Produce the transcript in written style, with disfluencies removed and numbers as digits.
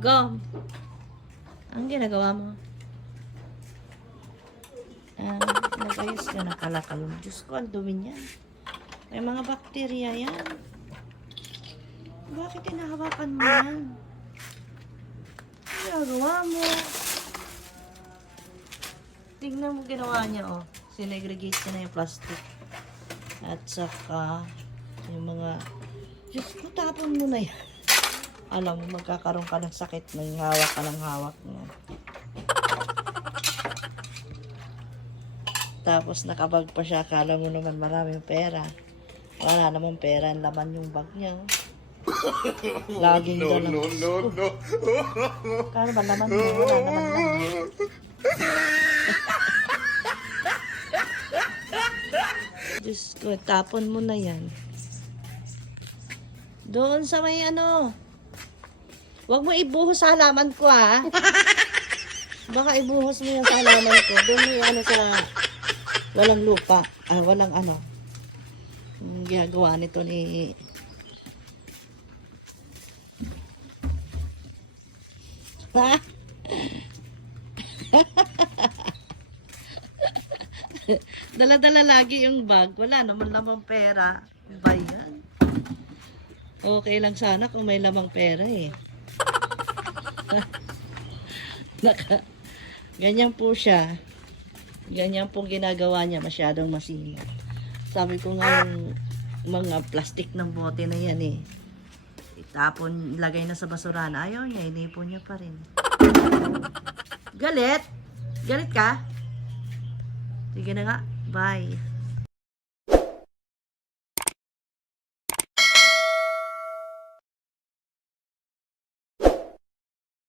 Go. Ang ginagawa mo? Nagayos ka na kalakal. Diyos ko, ang dumi niyan. May mga bakterya yan. Bakit hinahawakan mo yan? Ang ginagawa mo? Tingnan mo ginawa niya, oh. Sinegregate niya na yung plastic. At saka, yung mga... Diyos ko, tapon mo na yan. Alam mo, magkakaroon ka ng sakit ng hawak ka ng hawak mo. Tapos nakabag pa siya, akala mo naman maraming pera. Wala namang pera, ang laman yung bag niya. Laging dalang. No. Kano ba laman mo? Wala naman laman. Diyos ko, tapon mo na yan. Doon sa may ano. Huwag mo ibuhos sa halaman ko, ha? Baka ibuhos mo yan sa halaman ko. Doon mo yung ano sa walang lupa. Walang ano. Yung ginagawa nito ni... Ha? Dala-dala lagi yung bag. Wala naman lamang pera. Ba yan? Okay lang sana kung may lamang pera eh. Ganyan po siya. Ganyan po ginagawa niya. Masyadong masinop. Sabi ko nga yung mga plastic ng bote na yan eh. Itapon, lagay na sa basurahan. Ayaw niya, inipon niya pa rin. Galit? Galit ka? Sige na nga. Bye.